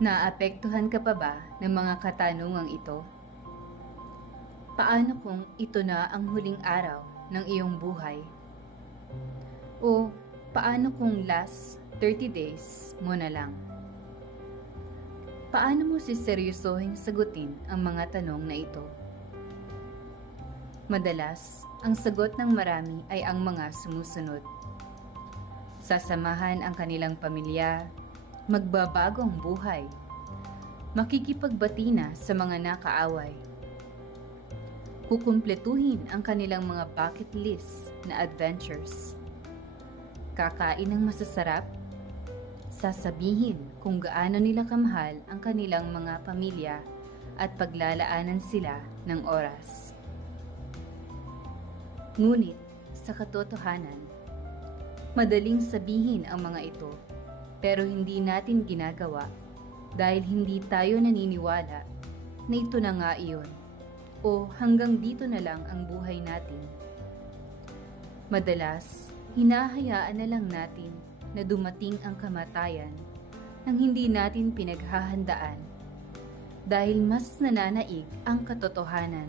Naapektuhan ka pa ba ng mga katanungang ito? Paano kung ito na ang huling araw ng iyong buhay? O paano kung last 30 days mo na lang? Paano mo siseryosohing sagutin ang mga tanong na ito? Madalas, ang sagot ng marami ay ang mga sumusunod. Sasamahan ang kanilang pamilya, magbabagong buhay, makikipagbati na sa mga nakaaway, kukumpletuhin ang kanilang mga bucket list na adventures, kakain ng masasarap, sasabihin kung gaano nila kamahal ang kanilang mga pamilya at paglalaanan sila ng oras. Ngunit sa katotohanan, madaling sabihin ang mga ito pero hindi natin ginagawa dahil hindi tayo naniniwala na ito na nga iyon o hanggang dito na lang ang buhay natin. Madalas, hinahayaan na lang natin na dumating ang kamatayan nang hindi natin pinaghahandaan dahil mas nananaig ang katotohanan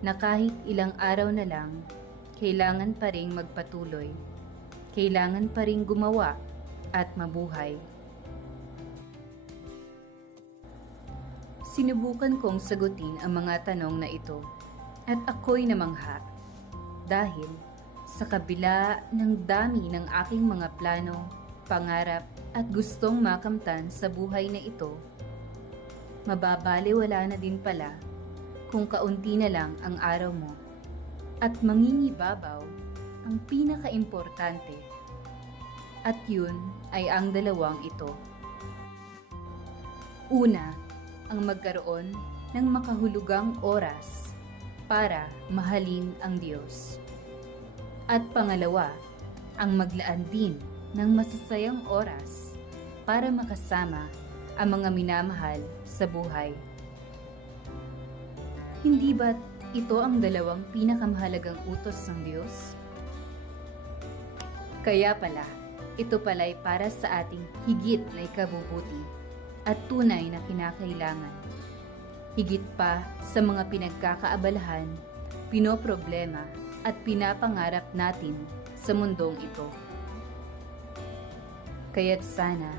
na kahit ilang araw na lang, kailangan pa ring magpatuloy, kailangan pa ring gumawa at mabuhay. Sinubukan kong sagutin ang mga tanong na ito at ako'y namangha dahil sa kabila ng dami ng aking mga plano, pangarap at gustong makamtan sa buhay na ito, mababaliwala na din pala kung kaunti na lang ang araw mo at mangingibabaw ang pinaka-importante at yun ay ang dalawang ito. Una, ang magkaroon ng makahulugang oras para mahalin ang Diyos. At pangalawa, ang maglaan din ng masasayang oras para makasama ang mga minamahal sa buhay. Hindi ba't ito ang dalawang pinakamahalagang utos ng Diyos? Kaya pala, ito pala'y para sa ating higit na ikabubuti at tunay na kinakailangan. Higit pa sa mga pinagkakaabalahan, pinoproblema at pinapangarap natin sa mundong ito. Kaya't sana,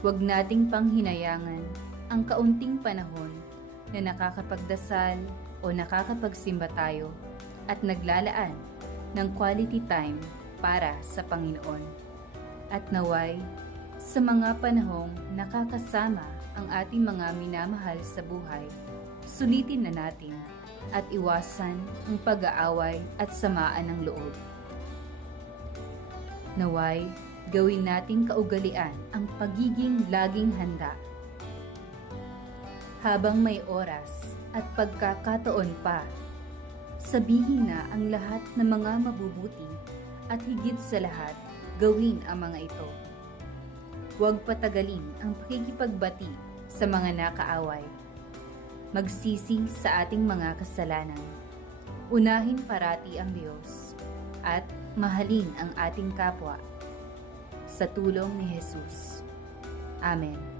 huwag nating panghinayangan ang kaunting panahon na nakakapagdasal o nakakapagsimba tayo at naglalaan ng quality time para sa Panginoon. At naway, sa mga panahong nakakasama ang ating mga minamahal sa buhay, sulitin na natin at iwasan ang pag-aaway at samaan ng loob. Naway, gawin nating kaugalian ang pagiging laging handa. Habang may oras at pagkakataon pa, sabihin na ang lahat ng mga mabubuti at higit sa lahat, gawin ang mga ito. Huwag patagalin ang pakikipagbati sa mga nakaaway. Magsisi sa ating mga kasalanan. Unahin parati ang Diyos at mahalin ang ating kapwa. Sa tulong ni Jesus. Amen.